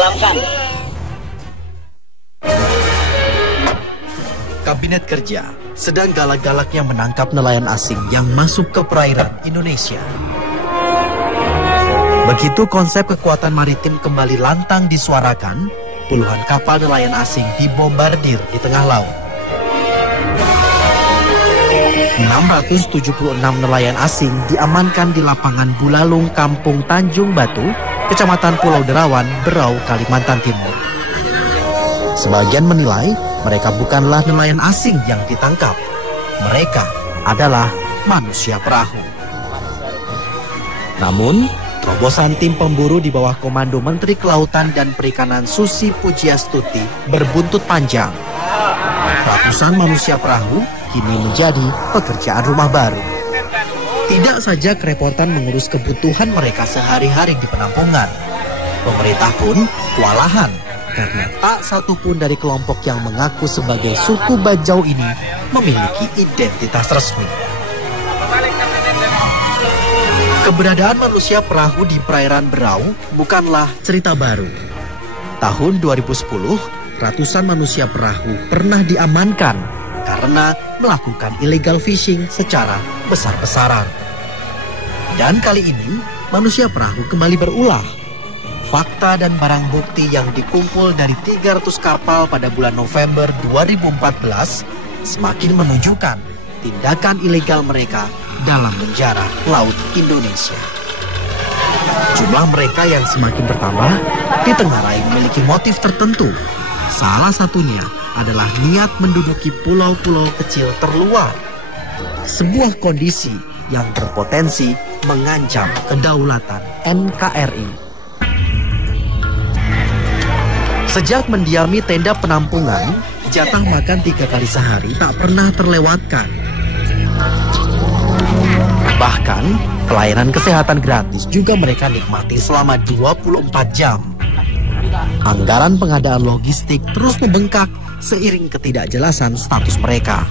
tenggelamkan. Kabinet Kerja sedang galak-galaknya menangkap nelayan asing yang masuk ke perairan Indonesia. Begitu konsep kekuatan maritim kembali lantang disuarakan, puluhan kapal nelayan asing dibombardir di tengah laut. 676 nelayan asing diamankan di lapangan Bulalung, Kampung Tanjung Batu, Kecamatan Pulau Derawan, Berau, Kalimantan Timur. Sebagian menilai mereka bukanlah nelayan asing yang ditangkap. Mereka adalah manusia perahu. Namun, terobosan tim pemburu di bawah komando Menteri Kelautan dan Perikanan Susi Pujiastuti berbuntut panjang. Ratusan manusia perahu kini menjadi pekerjaan rumah baru. Tidak saja kerepotan mengurus kebutuhan mereka sehari-hari di penampungan, pemerintah pun kewalahan karena tak satu pun dari kelompok yang mengaku sebagai suku Bajau ini memiliki identitas resmi. Keberadaan manusia perahu di perairan Berau bukanlah cerita baru. Tahun 2010, ratusan manusia perahu pernah diamankan karena melakukan illegal fishing secara besar-besaran. Dan kali ini, manusia perahu kembali berulah. Fakta dan barang bukti yang dikumpul dari 300 kapal pada bulan November 2014 semakin menunjukkan tindakan ilegal mereka dalam menjara laut Indonesia. Jumlah mereka yang semakin bertambah ditengarai memiliki motif tertentu. Salah satunya adalah niat menduduki pulau-pulau kecil terluar. Sebuah kondisi yang berpotensi mengancam kedaulatan NKRI. Sejak mendiami tenda penampungan, jatah makan 3 kali sehari tak pernah terlewatkan. Bahkan, pelayanan kesehatan gratis juga mereka nikmati selama 24 jam. Anggaran pengadaan logistik terus membengkak seiring ketidakjelasan status mereka.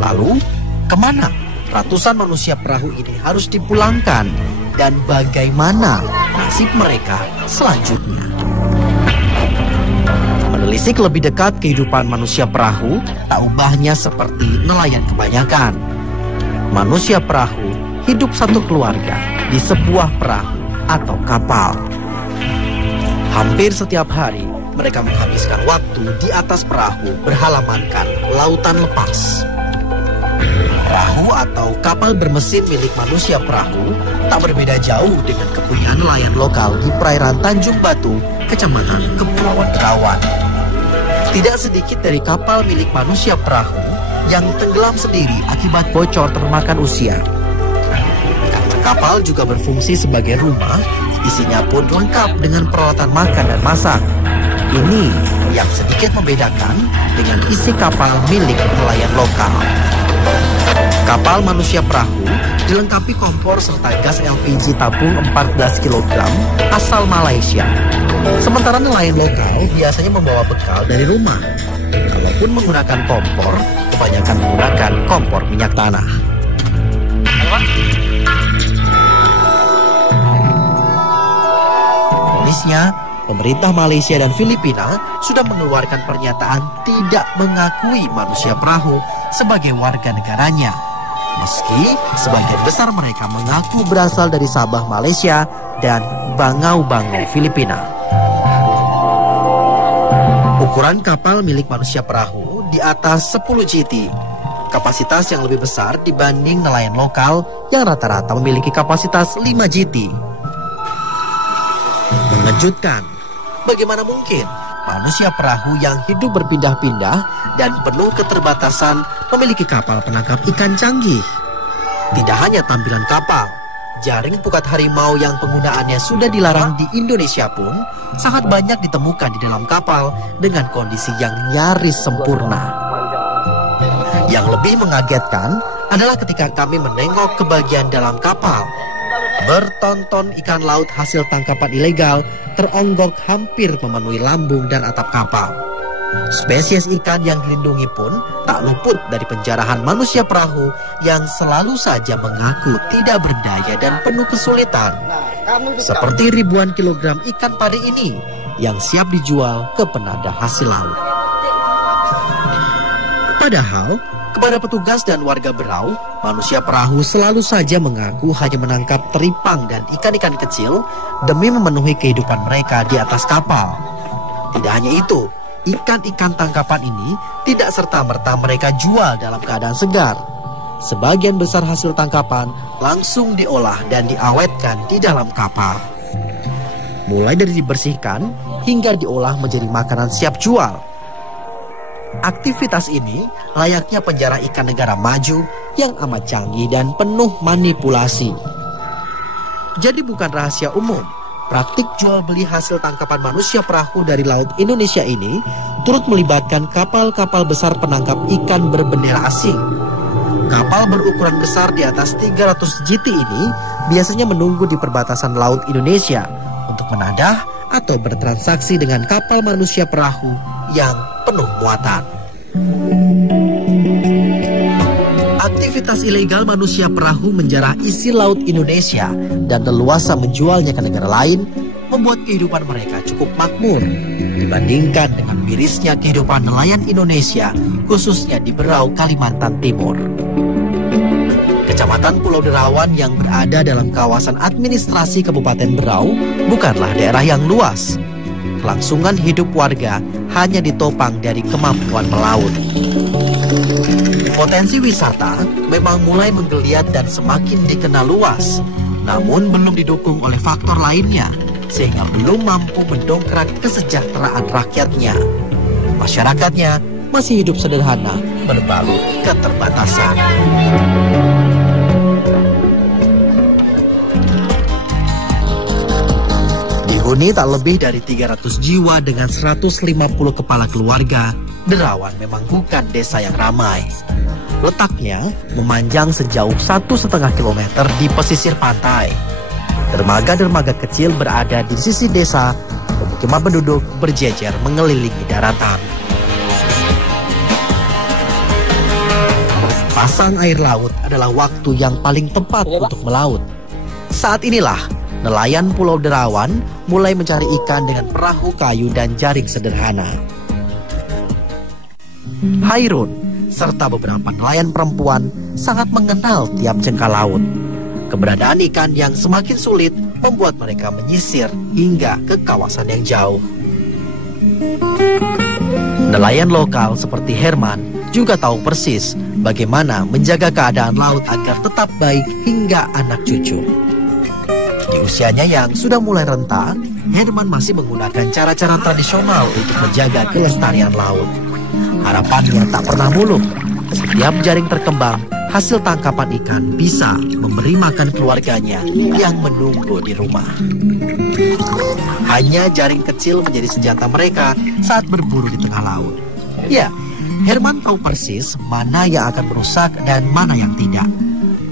Lalu, kemana ratusan manusia perahu ini harus dipulangkan dan bagaimana nasib mereka selanjutnya? Menelisik lebih dekat kehidupan manusia perahu, tak ubahnya seperti nelayan kebanyakan. Manusia perahu hidup satu keluarga di sebuah perahu atau kapal. Hampir setiap hari, mereka menghabiskan waktu di atas perahu berhalamankan lautan lepas. Perahu atau kapal bermesin milik manusia perahu tak berbeda jauh dengan kepunyaan nelayan lokal di perairan Tanjung Batu, Kecamatan Kepulauan Derawan. Tidak sedikit dari kapal milik manusia perahu yang tenggelam sendiri akibat bocor termakan usia. Karena kapal juga berfungsi sebagai rumah, isinya pun lengkap dengan peralatan makan dan masak. Ini yang sedikit membedakan dengan isi kapal milik nelayan lokal. Kapal manusia perahu dilengkapi kompor serta gas LPG tabung 14 kg asal Malaysia. Sementara nelayan lokal biasanya membawa bekal dari rumah. Kalaupun menggunakan kompor, kebanyakan menggunakan kompor minyak tanah. Polisnya, pemerintah Malaysia dan Filipina sudah mengeluarkan pernyataan tidak mengakui manusia perahu sebagai warga negaranya. Meski sebagian besar mereka mengaku berasal dari Sabah, Malaysia dan Bangau-Bangau, Filipina. Ukuran kapal milik manusia perahu di atas 10 GT. Kapasitas yang lebih besar dibanding nelayan lokal yang rata-rata memiliki kapasitas 5 GT. Mengejutkan, bagaimana mungkin manusia perahu yang hidup berpindah-pindah dan penuh keterbatasan memiliki kapal penangkap ikan canggih? Tidak hanya tampilan kapal, jaring pukat harimau yang penggunaannya sudah dilarang di Indonesia pun sangat banyak ditemukan di dalam kapal dengan kondisi yang nyaris sempurna. Yang lebih mengagetkan adalah ketika kami menengok ke bagian dalam kapal. Bertonton ikan laut hasil tangkapan ilegal teronggok hampir memenuhi lambung dan atap kapal. Spesies ikan yang dilindungi pun tak luput dari penjarahan manusia perahu yang selalu saja mengaku tidak berdaya dan penuh kesulitan. Seperti ribuan kilogram ikan padi ini yang siap dijual ke penadah hasil laut. Padahal, kepada petugas dan warga Berau, manusia perahu selalu saja mengaku hanya menangkap teripang dan ikan-ikan kecil demi memenuhi kehidupan mereka di atas kapal. Tidak hanya itu, ikan-ikan tangkapan ini tidak serta-merta mereka jual dalam keadaan segar. Sebagian besar hasil tangkapan langsung diolah dan diawetkan di dalam kapal. Mulai dari dibersihkan hingga diolah menjadi makanan siap jual. Aktivitas ini layaknya penjara ikan negara maju yang amat canggih dan penuh manipulasi. Jadi bukan rahasia umum, praktik jual beli hasil tangkapan manusia perahu dari laut Indonesia ini turut melibatkan kapal-kapal besar penangkap ikan berbendera asing. Kapal berukuran besar di atas 300 GT ini biasanya menunggu di perbatasan laut Indonesia untuk menadah atau bertransaksi dengan kapal manusia perahu yang penuh muatan. Aktivitas ilegal manusia perahu menjarah isi laut Indonesia dan leluasa menjualnya ke negara lain membuat kehidupan mereka cukup makmur dibandingkan dengan mirisnya kehidupan nelayan Indonesia, khususnya di Berau, Kalimantan Timur. Kecamatan Pulau Derawan yang berada dalam kawasan administrasi Kabupaten Berau bukanlah daerah yang luas. Kelangsungan hidup warga hanya ditopang dari kemampuan melaut. Potensi wisata memang mulai menggeliat dan semakin dikenal luas, namun belum didukung oleh faktor lainnya, sehingga belum mampu mendongkrak kesejahteraan rakyatnya. Masyarakatnya masih hidup sederhana berbalut keterbatasan. Dihuni tak lebih dari 300 jiwa dengan 150 kepala keluarga, Derawan memang bukan desa yang ramai. Letaknya memanjang sejauh 1,5 kilometer di pesisir pantai. Dermaga-dermaga kecil berada di sisi desa, pemukiman penduduk berjejer mengelilingi daratan. Pasang air laut adalah waktu yang paling tepat untuk melaut. Saat inilah nelayan Pulau Derawan mulai mencari ikan dengan perahu kayu dan jaring sederhana. Hairun serta beberapa nelayan perempuan sangat mengenal tiap jengkal laut. Keberadaan ikan yang semakin sulit membuat mereka menyisir hingga ke kawasan yang jauh. Nelayan lokal seperti Herman juga tahu persis bagaimana menjaga keadaan laut agar tetap baik hingga anak cucu. Di usianya yang sudah mulai renta, Herman masih menggunakan cara-cara tradisional untuk menjaga kelestarian laut. Harapannya tak pernah muluk. Setiap jaring terkembang, hasil tangkapan ikan bisa memberi makan keluarganya yang menunggu di rumah. Hanya jaring kecil menjadi senjata mereka saat berburu di tengah laut. Ya, Herman tahu persis mana yang akan merusak dan mana yang tidak.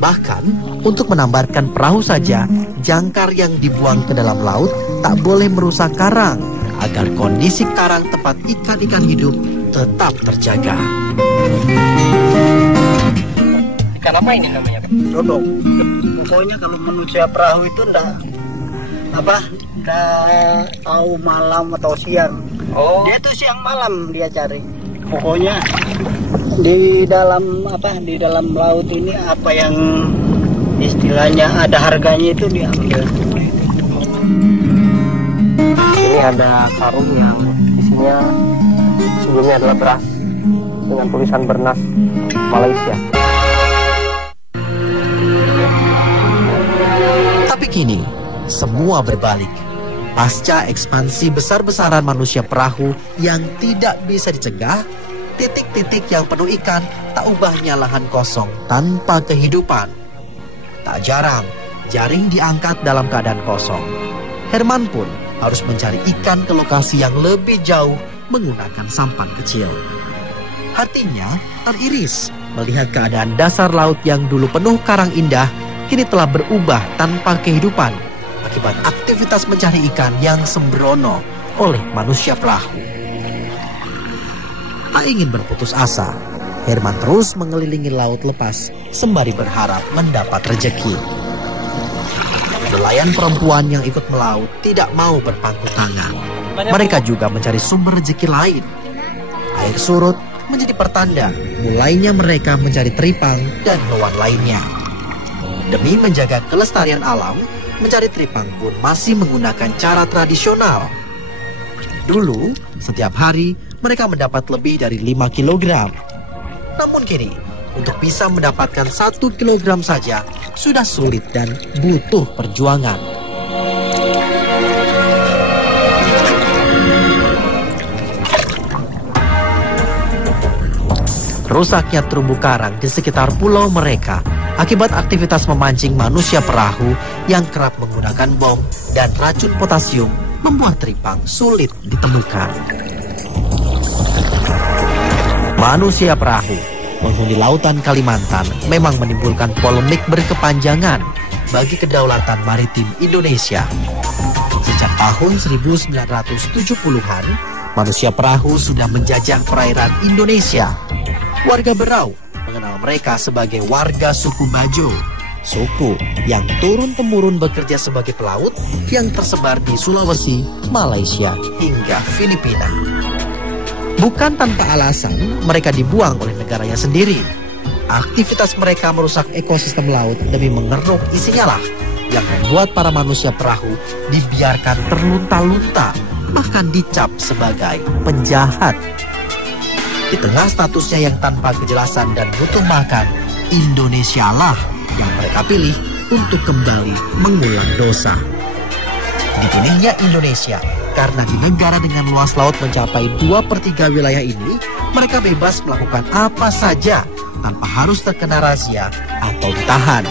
Bahkan, untuk menambatkan perahu saja, jangkar yang dibuang ke dalam laut tak boleh merusak karang, agar kondisi karang tempat ikan-ikan hidup tetap terjaga. Ikan apa ini namanya? Dodok. Pokoknya kalau manusia perahu itu enggak tahu malam atau siang. Oh. Dia tuh siang malam dia cari. Pokoknya di dalam laut ini apa yang istilahnya ada harganya itu diambil. Ini ada karung yang isinya sebelumnya adalah beras dengan tulisan Bernas Malaysia. Tapi kini, semua berbalik. Pasca ekspansi besar-besaran manusia perahu yang tidak bisa dicegah, titik-titik yang penuh ikan tak ubahnya lahan kosong tanpa kehidupan. Tak jarang, jaring diangkat dalam keadaan kosong. Herman pun harus mencari ikan ke lokasi yang lebih jauh menggunakan sampan kecil. Hatinya teriris melihat keadaan dasar laut yang dulu penuh karang indah kini telah berubah tanpa kehidupan akibat aktivitas mencari ikan yang sembrono oleh manusia perahu. Tak ingin berputus asa, Herman terus mengelilingi laut lepas sembari berharap mendapat rezeki. Nelayan perempuan yang ikut melaut tidak mau berpangku tangan. Mereka juga mencari sumber rezeki lain. Air surut menjadi pertanda mulainya mereka mencari teripang dan hewan lainnya. Demi menjaga kelestarian alam, mencari teripang pun masih menggunakan cara tradisional. Dulu, setiap hari mereka mendapat lebih dari 5 kg. Namun kini, untuk bisa mendapatkan 1 kilogram saja sudah sulit dan butuh perjuangan. Rusaknya terumbu karang di sekitar pulau mereka akibat aktivitas memancing manusia perahu yang kerap menggunakan bom dan racun potasium membuat teripang sulit ditemukan. Manusia perahu penghuni lautan Kalimantan memang menimbulkan polemik berkepanjangan bagi kedaulatan maritim Indonesia. Sejak tahun 1970-an, manusia perahu sudah menjajah perairan Indonesia. Warga Berau mengenal mereka sebagai warga suku Bajo, suku yang turun-temurun bekerja sebagai pelaut yang tersebar di Sulawesi, Malaysia, hingga Filipina. Bukan tanpa alasan, mereka dibuang oleh negaranya sendiri. Aktivitas mereka merusak ekosistem laut demi mengeruk isinya lah yang membuat para manusia perahu dibiarkan terlunta-lunta, bahkan dicap sebagai penjahat. Di tengah statusnya yang tanpa kejelasan dan butuh makan, Indonesia lah yang mereka pilih untuk kembali mengulang dosa. Dipilihnya Indonesia karena di negara dengan luas laut mencapai 2/3 wilayah ini, mereka bebas melakukan apa saja tanpa harus terkena razia atau ditahan.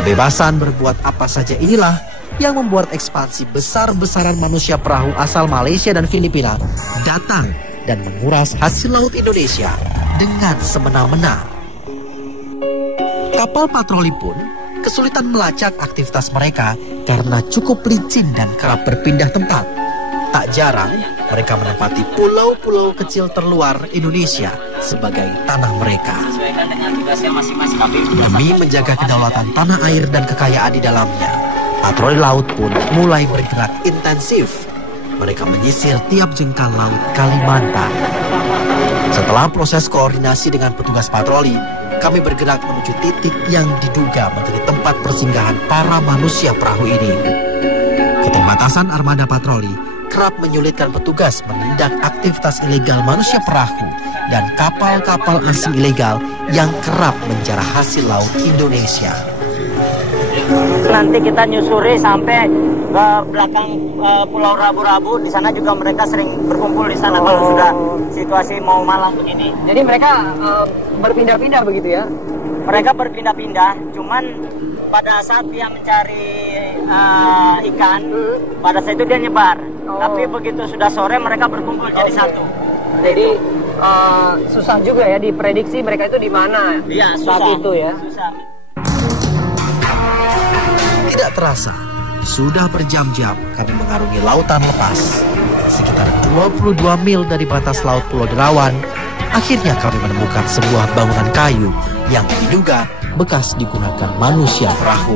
Kebebasan berbuat apa saja inilah yang membuat ekspansi besar-besaran manusia perahu asal Malaysia dan Filipina datang dan menguras hasil laut Indonesia dengan semena-mena. Kapal patroli pun kesulitan melacak aktivitas mereka karena cukup licin dan kerap berpindah tempat. Tak jarang mereka menempati pulau-pulau kecil terluar Indonesia sebagai tanah mereka. Demi menjaga kedaulatan tanah air dan kekayaan di dalamnya, patroli laut pun mulai bergerak intensif. Mereka menyisir tiap jengkal laut Kalimantan. Setelah proses koordinasi dengan petugas patroli, kami bergerak menuju titik yang diduga menjadi tempat persinggahan para manusia perahu ini. Keterbatasan armada patroli kerap menyulitkan petugas menindak aktivitas ilegal manusia perahu dan kapal-kapal asing ilegal yang kerap menjarah hasil laut Indonesia. Nanti kita nyusuri sampai ke belakang Pulau Rabu-Rabu. Di sana juga mereka sering berkumpul di sana kalau sudah situasi mau malam begini. Jadi mereka berpindah-pindah begitu ya? Mereka berpindah-pindah, cuman pada saat dia mencari ikan, pada saat itu dia nyebar. Tapi begitu sudah sore mereka berkumpul jadi satu. Jadi susah juga ya diprediksi mereka itu di mana saat itu ya? Susah. Tidak terasa, sudah berjam-jam kami mengarungi lautan lepas. Sekitar 22 mil dari batas laut Pulau Derawan, akhirnya kami menemukan sebuah bangunan kayu yang diduga bekas digunakan manusia perahu.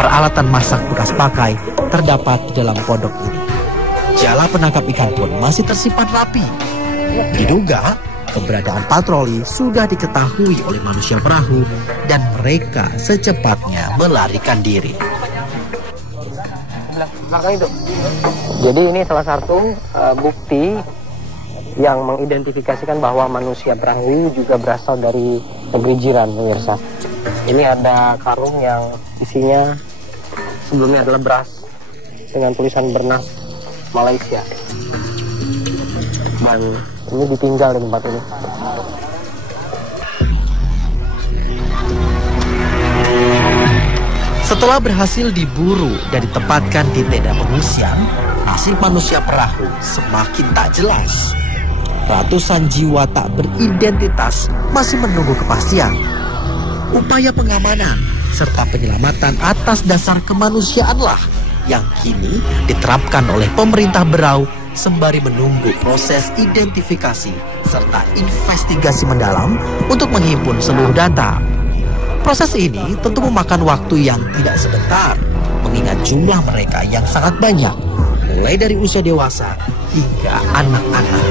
Peralatan masak bekas pakai terdapat di dalam pondok ini. Jala penangkap ikan pun masih tersimpan rapi. Diduga keberadaan patroli sudah diketahui oleh manusia perahu dan mereka secepatnya melarikan diri. Belakang itu. Jadi ini salah satu bukti yang mengidentifikasikan bahwa manusia perahu juga berasal dari negeri jiran, pemirsa. Ini ada karung yang isinya sebelumnya adalah beras dengan tulisan Bernas Malaysia. Dan ini ditinggal di tempat ini. Setelah berhasil diburu dan ditempatkan di tenda pengungsian, nasib manusia perahu semakin tak jelas. Ratusan jiwa tak beridentitas masih menunggu kepastian. Upaya pengamanan serta penyelamatan atas dasar kemanusiaanlah yang kini diterapkan oleh pemerintah Berau sembari menunggu proses identifikasi serta investigasi mendalam untuk menghimpun seluruh data. Proses ini tentu memakan waktu yang tidak sebentar, mengingat jumlah mereka yang sangat banyak, mulai dari usia dewasa hingga anak-anak.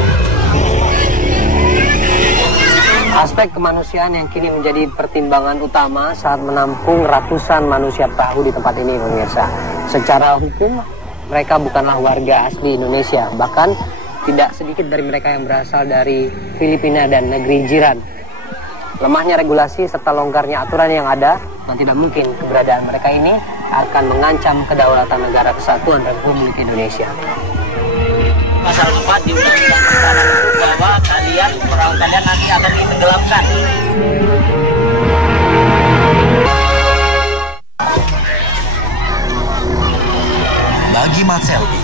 Aspek kemanusiaan yang kini menjadi pertimbangan utama saat menampung ratusan manusia perahu di tempat ini, pemirsa. Secara hukum, mereka bukanlah warga asli Indonesia, bahkan tidak sedikit dari mereka yang berasal dari Filipina dan negeri jiran. Lemahnya regulasi serta longgarnya aturan yang ada, dan tidak mungkin keberadaan mereka ini akan mengancam kedaulatan negara kesatuan Republik Indonesia. Pasal 4 di Undang-Undang Pertahanan itu bahwa perahu kalian nanti akan ditenggelamkan. Bagi Mat Selby,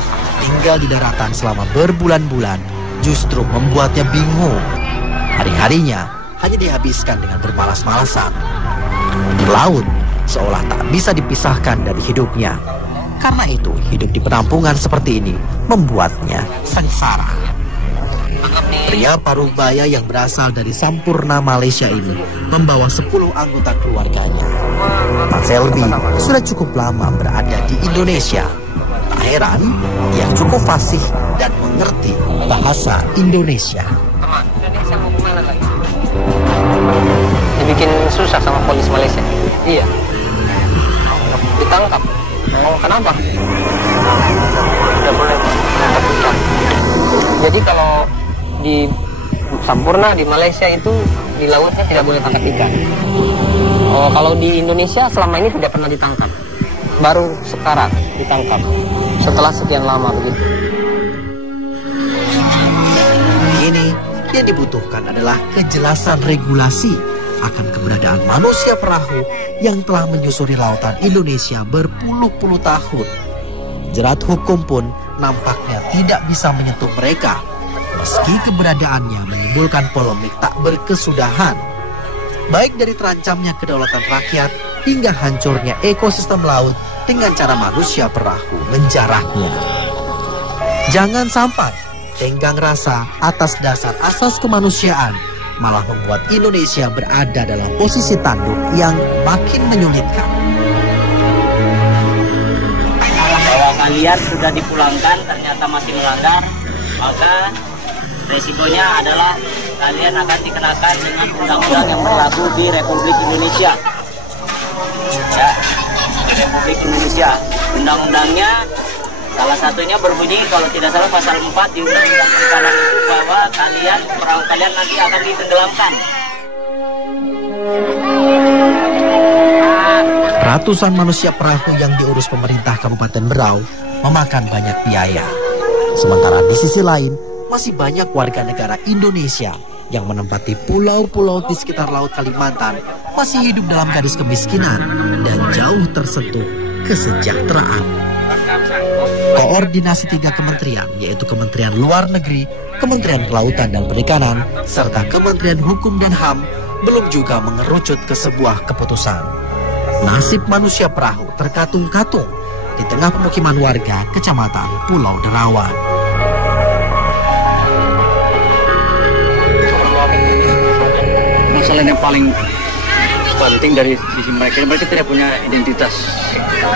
tinggal di daratan selama berbulan-bulan justru membuatnya bingung. Hari-harinya hanya dihabiskan dengan bermalas-malasan. Laut seolah tak bisa dipisahkan dari hidupnya. Karena itu, hidup di penampungan seperti ini membuatnya sengsara. Pria paruh baya yang berasal dari Sampurna, Malaysia ini membawa 10 anggota keluarganya. Mat Selby sudah cukup lama berada di Indonesia. Tak heran, ia cukup fasih dan mengerti bahasa Indonesia. Indonesia mau kemana lagi? Dibikin susah sama polis Malaysia. Iya. Ditangkap. Oh, kenapa? Tidak boleh menangkap ikan. Jadi kalau di Sampurna di Malaysia itu di lautnya tidak boleh tangkap ikan. Oh, kalau di Indonesia selama ini tidak pernah ditangkap. Baru sekarang ditangkap. Setelah sekian lama begitu. Kini yang dibutuhkan adalah kejelasan regulasi akan keberadaan manusia perahu yang telah menyusuri lautan Indonesia berpuluh-puluh tahun. Jerat hukum pun nampaknya tidak bisa menyentuh mereka, meski keberadaannya menimbulkan polemik tak berkesudahan. Baik dari terancamnya kedaulatan rakyat hingga hancurnya ekosistem laut dengan cara manusia perahu menjarahnya. Jangan sampai tenggang rasa atas dasar asas kemanusiaan malah membuat Indonesia berada dalam posisi tanduk yang makin menyulitkan. Bahwa kalian sudah dipulangkan ternyata masih melanggar, maka resikonya adalah kalian akan dikenakan dengan undang-undang yang berlaku di Republik Indonesia. Ya, Republik Indonesia. Undang-undangnya salah satunya berbunyi kalau tidak salah pasal 4 di Undang-Undang Pertahanan itu bahwa perahu kalian nanti akan ditenggelamkan. Ratusan manusia perahu yang diurus pemerintah Kabupaten Berau memakan banyak biaya. Sementara di sisi lain, masih banyak warga negara Indonesia yang menempati pulau-pulau di sekitar Laut Kalimantan masih hidup dalam garis kemiskinan dan jauh tersentuh kesejahteraan. Koordinasi 3 kementerian, yaitu Kementerian Luar Negeri, Kementerian Kelautan dan Perikanan, serta Kementerian Hukum dan HAM, belum juga mengerucut ke sebuah keputusan. Nasib manusia perahu terkatung-katung di tengah pemukiman warga Kecamatan Pulau Derawan. Masalah yang paling penting dari sisi mereka tidak punya identitas,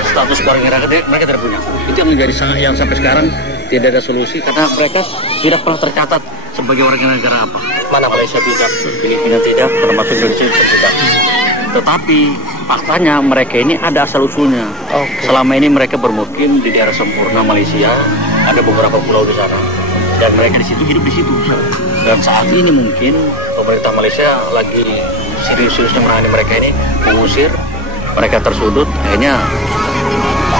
status warga negara mereka tidak punya. Itu yang menjadi yang sampai sekarang tidak ada solusi karena mereka tidak pernah tercatat sebagai warga negara apa. Mana Malaysia tidak, Filipina tidak, termasuk Indonesia tidak. Tetapi faktanya mereka ini ada asal usulnya. Selama ini mereka bermukim di daerah Sampurna Malaysia, ada beberapa pulau di sana, dan mereka di situ hidup di situ. Dan saat ini mungkin pemerintah Malaysia lagi serius-seriusnya menangani mereka ini, mengusir mereka tersudut, akhirnya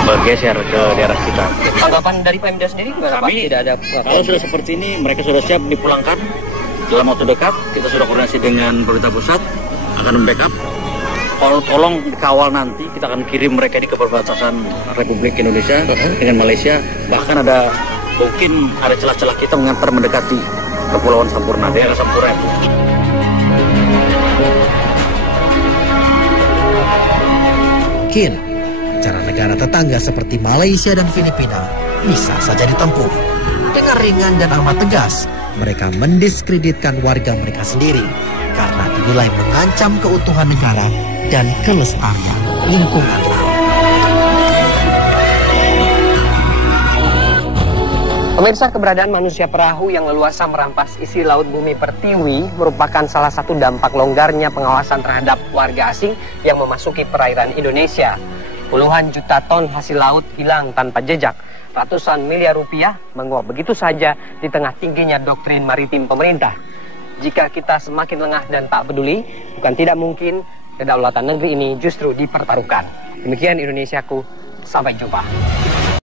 bergeser ke daerah kita. Tanggapan dari Pemda sendiri gimana, Pak? Tidak ada. Kalau sudah seperti ini, mereka sudah siap dipulangkan dalam waktu dekat. Kita sudah koordinasi dengan pemerintah pusat, akan membackup. Kalau tolong dikawal nanti, kita akan kirim mereka di perbatasan Republik Indonesia dengan Malaysia. Bahkan ada mungkin ada celah-celah kita mengantar mendekati Kepulauan Sampurna, daerah Sampurna itu. Mungkin cara negara tetangga seperti Malaysia dan Filipina bisa saja ditempuh dengan ringan dan amat tegas mereka mendiskreditkan warga mereka sendiri karena dinilai mengancam keutuhan negara dan kelestarian lingkungan laut. Pemirsa, keberadaan manusia perahu yang leluasa merampas isi laut bumi pertiwi merupakan salah satu dampak longgarnya pengawasan terhadap warga asing yang memasuki perairan Indonesia. Puluhan juta ton hasil laut hilang tanpa jejak. Ratusan miliar rupiah menguap begitu saja di tengah tingginya doktrin maritim pemerintah. Jika kita semakin lengah dan tak peduli, bukan tidak mungkin kedaulatan negeri ini justru dipertaruhkan. Demikian Indonesiaku, sampai jumpa.